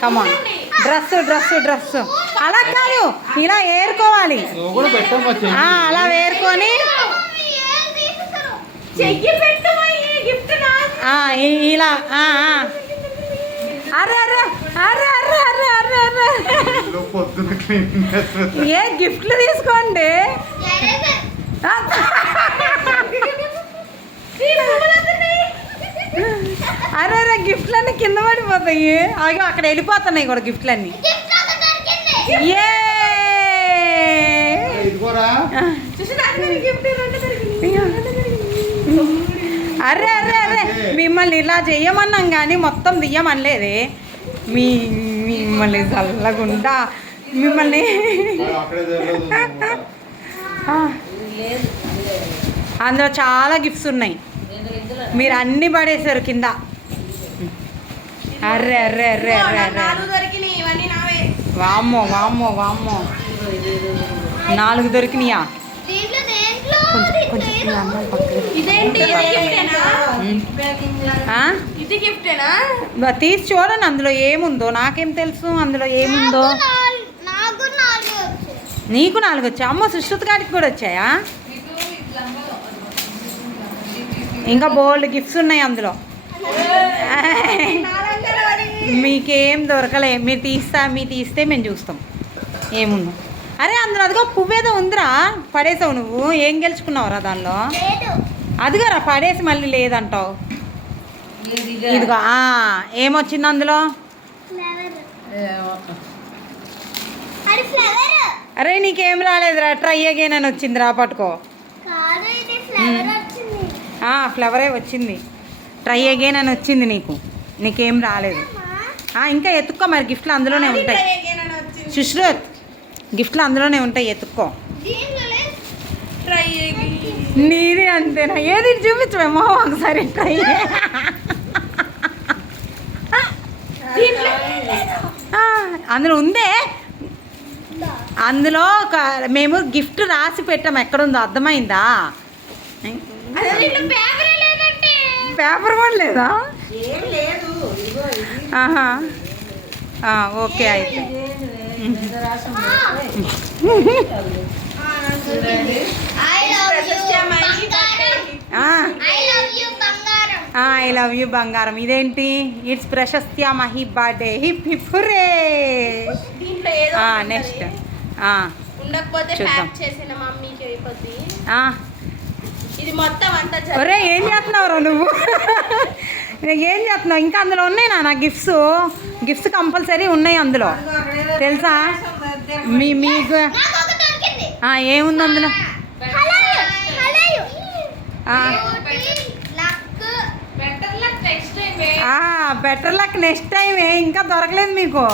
కమాన్ dress dress dress అలా కాదు ఇలా ఏరుకోవాలి అలా వేరుకొని ఇలా అరే అరే అరే అరే అరే అరే అరే ఏ గిఫ్ట్లు తీసుకోండి అరే అరే గిఫ్ట్లన్నీ కింద పడిపోతాయి అయ్యో అక్కడ వెళ్ళిపోతున్నాయి కూడా గిఫ్ట్లన్నీ ఏ అరే అరే అరే మిమ్మల్ని ఇలా చెయ్యమన్నాం కానీ మొత్తం దియ్యమనలేదే మిమ్మల్ని చల్లగుండా మిమ్మల్ని అందులో చాలా గిఫ్ట్స్ ఉన్నాయి మీరు అన్నీ పడేశారు కింద array array array array array వామ్మో వామ్మో వామ్మో 4 దొరికినాయా తీసి చూడండి అందులో ఏముందో నాకేం తెలుసు అందులో ఏముందో నీకు 4 వచ్చాయి అమ్మ సుశ్రుత్ గారికి కూడా వచ్చాయా ఇంకా బోల్డ్ గిఫ్ట్స్ ఉన్నాయి అందులో మీకేం దొరకలే మీరు తీస్తే మేము చూస్తాం ఏముందో అరే అందులో అదిగో పువ్వేదో ఉందిరా పడేసావు నువ్వు ఏం గెలుచుకున్నావురా దానిలో అదిగోరా పడేసి మళ్ళీ లేదంటావు ఇదిగో ఏమొచ్చింది అందులో అరే నీకేం రాలేదురా ట్రై అగైన్ అని వచ్చిందిరా పట్టుకో ఫ్లవరే వచ్చింది ట్రై అగైన్ అని వచ్చింది నీకేం రాలేదు ఇంకా ఎత్తుక్కో మరి గిఫ్ట్లు అందులోనే ఉంటాయి సుశ్రుత్ గిఫ్ట్లు అందులోనే ఉంటాయి ఎత్తుక్కో నీది అంతేనా ఏది చూపించమేమో ఒకసారి ట్రై అందులో ఉందే అందులో మేము గిఫ్ట్ రాసి పెట్టాము ఎక్కడుందో అర్థమైందా పేపర్ కూడా లేదా ఓకే అయితే ఐ లవ్ యూ బంగారం ఇదేంటి it's Prashastya Mahi birthday hip hip hurray next ఒరే ఏం చేస్తున్నావురా నువ్వు ఏం చేస్తున్నావు ఇంకా అందులో ఉన్నాయి నా గిఫ్ట్స్ కంపల్సరీ ఉన్నాయి అందులో తెలుసా మీకు ఏముంది అందులో బెటర్ లక్ నెక్స్ట్ టైం ఇంకా దొరకలేదు మీకు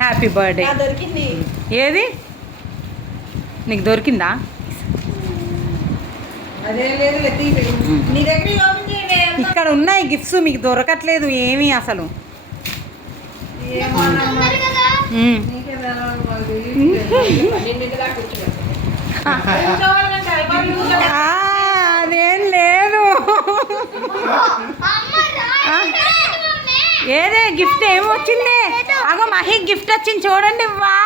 హ్యాపీ బర్త్డే ఏది నీకు దొరికిందా ఇక్కడ ఉన్నాయి గిఫ్ట్స్ మీకు దొరకట్లేదు ఏమీ అసలు అదేం లేదు ఏదే గిఫ్ట్ ఏమొచ్చింది అగో మహి గిఫ్ట్ వచ్చింది చూడండి వా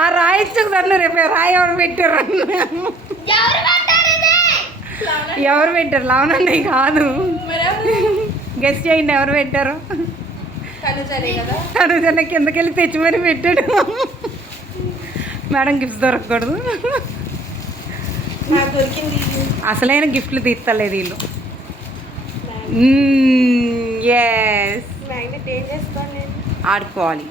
ఆ రాయిచ్చుకు తను రేపు రాయి ఎవరు పెట్టారు ఎవరు పెట్టారు లవనండి కాదు గెస్ట్ చేయండి ఎవరు పెట్టారు తనుజన కిందకి వెళ్ళి తెచ్చి మరి పెట్టాడు మేడం గిఫ్ట్స్ దొరకకూడదు అసలైన గిఫ్ట్లు తీస్తలేదు వీళ్ళు ఎస్ ఆడుకోవాలి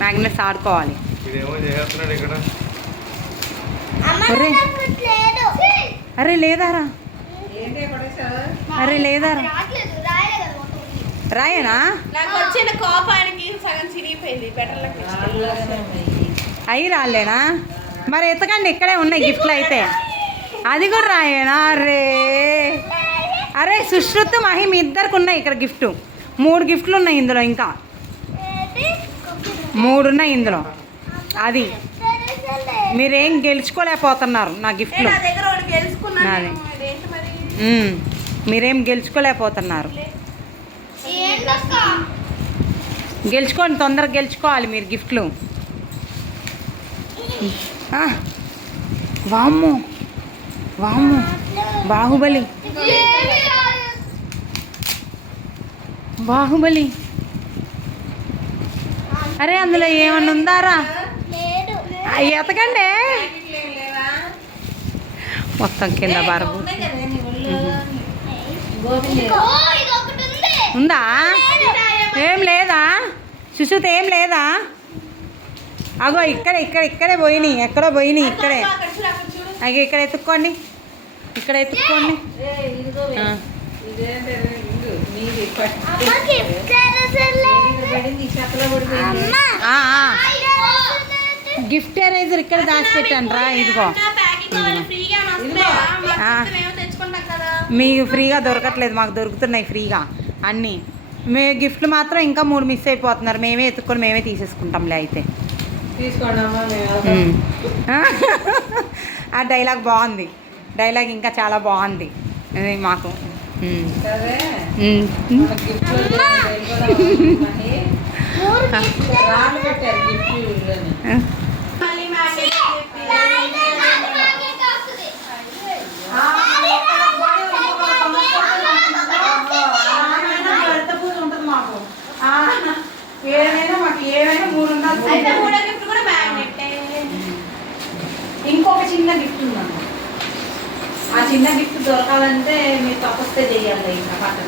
మ్యాగ్నెట్స్ ఆడుకోవాలి అరే లేదారా అరే లేదారా రాయనా అవి రాలేనా మరి ఎత్తకండి ఇక్కడే ఉన్నాయి గిఫ్ట్లు అయితే అది కూడా రాయేనా అరే అరే సుశ్రుత్ మహి మీ ఇద్దరికి ఉన్నాయి ఇక్కడ గిఫ్ట్ 3 గిఫ్ట్లు ఉన్నాయి ఇందులో, ఇంకా 3 ఉన్నాయి ఇందులో. అది మీరేం గెలుచుకోలేకపోతున్నారు నా గిఫ్ట్లు. నాది మీరేం గెలుచుకోలేకపోతున్నారు. గెలుచుకోండి, తొందరగా గెలుచుకోవాలి మీరు గిఫ్ట్లు. వామ్మో వామ్మో, బాహుబలి బాహుబలి. అరే అందులో ఏమన్నా ఉందారా? ఎతకండి మొత్తం కింద బారబు ఉందా? ఏం లేదా సుశుత? ఏం లేదా? అగో ఇక్కడే పోయినాయి, ఎక్కడో పోయినాయి. ఇక్కడే అగో ఇక్కడ ఎత్తుక్కోండి, ఇక్కడ ఎత్తుక్కోండి. గిఫ్ట్ ఎరేజర్ ఇక్కడ దాచిపెట్టాను రా. ఇదిగో మీకు ఫ్రీగా దొరకట్లేదు, మాకు దొరుకుతున్నాయి ఫ్రీగా అన్నీ. మీ గిఫ్ట్లు మాత్రం ఇంకా 3 మిస్ అయిపోతున్నారు. మేమే ఎత్తుక్కొని మేమే తీసేసుకుంటాంలే. అయితే ఆ డైలాగ్ బాగుంది, డైలాగ్ ఇంకా చాలా బాగుంది మాకు. ఏమైనా మాకు ఏమైనా 3 ఉండాలి. ఇంకొక చిన్న గిఫ్ట్ ఉందన్న, ఆ చిన్న గిఫ్ట్ దొరకాలంటే మీరు తపస్సు చేయాలి. ఇంకా పక్కన